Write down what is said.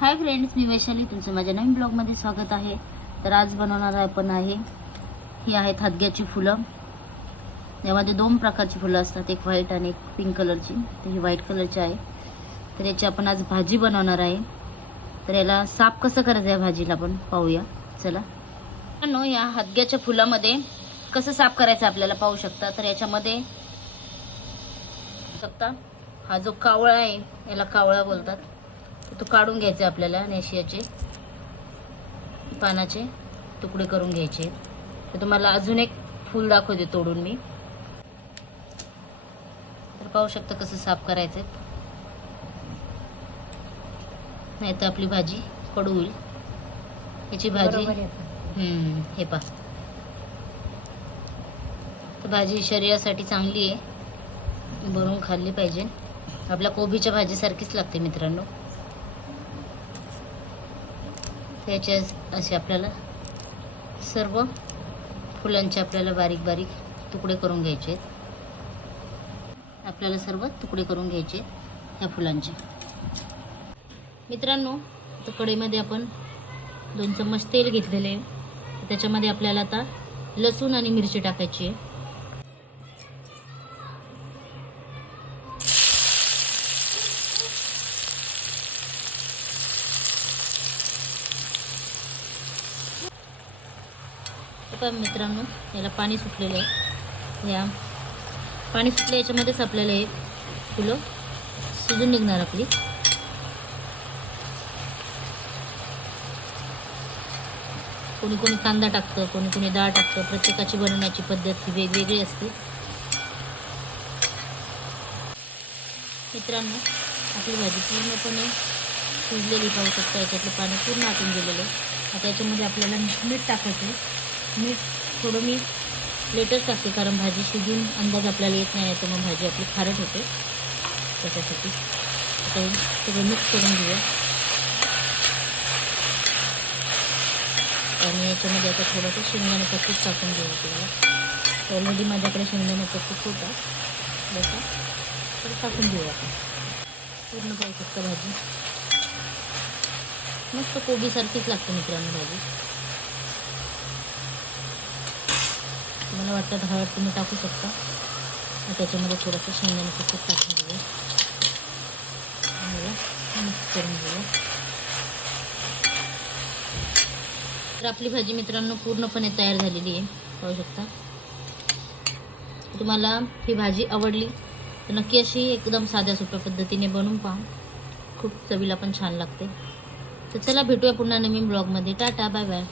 Hi friends मी वैशाली. तुमचं माझ्या नवीन ब्लॉगमध्ये स्वागत आहे. तर आज बनवणार आपण आहे ही आहेत हदग्याची फुलं. यामध्ये दोन प्रकारची फुलं असतात एक व्हाईट आणि एक पिंक कलरची तर ही व्हाईट कलरची आहे. तर याची आपण आज भाजी बनवणार आहे. तर याला साफ कसं करायचं या भाजीला आपण? पाहूया. चला. नो या हदग्याच्या फुलामध्ये कसं साफ करायचं आपल्याला पाहू शकता? तर याच्यामध्ये शकता हा जो कावळा आहे याला कावळा बोलतात. तो काढून घ्यायचा आपल्याला आणि अशी याचे पानाचे तुकडे करून घ्यायचे. तर तुम्हाला अजून एक फूल दाखवते तोडून मी. तर पाहू शकता कसं साफ करायचं नाही तर आपली भाजी कडू होईल याची भाजी हम्म, हे पा तर भाजी शरीरासाठी चांगली आहे. बनवून खाल्ली पाहिजे. आपल्या कोबीच्या भाजीसारखीच लागते मित्रांनो. त्याचे असे आपल्याला सर्व फुलांचे आपल्याला बारीक बारीक तुकडे करून घ्यायचे आहेत. आपल्याला सर्व तुकडे करून घ्यायचे ह्या फुलांचे. मित्रांनो तर कढईमध्ये आपण दोन चम्मच तेल घेतलेले आहे. त्याच्यामध्ये आपल्याला आता लसूण आणि मिरची टाकायची आहे. पहा मित्रांनो याला पाणी सुटलेलं आहे. या पाणी सुटलं याच्यामध्येच आपल्याला हे फुलं शिजून निघणार आपली. कोणी कोणी कांदा टाकतं कोणी कोणी डाळ टाकतं. प्रत्येकाची बनवण्याची पद्धत ही वेगवेगळी असते. मित्रांनो आपली भाजी पूर्णपणे शिजलेली पाहू शकता. याच्यातलं पाणी पूर्ण आटून गेलेलं आहे. आता याच्यामध्ये आपल्याला मीठ टाकायचं आहे. मीठ थोडं मी लेटच टाकते कारण भाजी शिजून अंदाज आपल्याला येत नाही तर मग भाजी आपली खारट होते. त्याच्यासाठी आता सगळं मिक्स करून घेऊया. आणि याच्यामध्ये आता थोडंसं शेंगदाण्याचा कूट टाकून घेऊ आपल्याला. ऑलरेडी माझ्याकडे शेंगदाण्याचा कूट होता. जसा तर टाकून घेऊ आपण. पूर्ण पाहू शकता भाजी. मस्त कोबीसारखीच लागते मित्रांनो भाजी. मला वाटतं तर हळद तुम्ही टाकू शकता. त्याच्यामध्ये थोडंसं शेंगदाण्याचं कूट टाकून घेऊया मिक्स करून घेऊया. तर आपली भाजी मित्रांनो पूर्णपणे तयार झालेली आहे. पाहू शकता. तुम्हाला ही भाजी आवडली तर नक्की अशी एकदम साध्या सोप्या पद्धतीने बनवून पहा. खूप चवीला पण छान लागते. तर चला भेटूया पुन्हा नवीन ब्लॉगमध्ये टाटा बाय बाय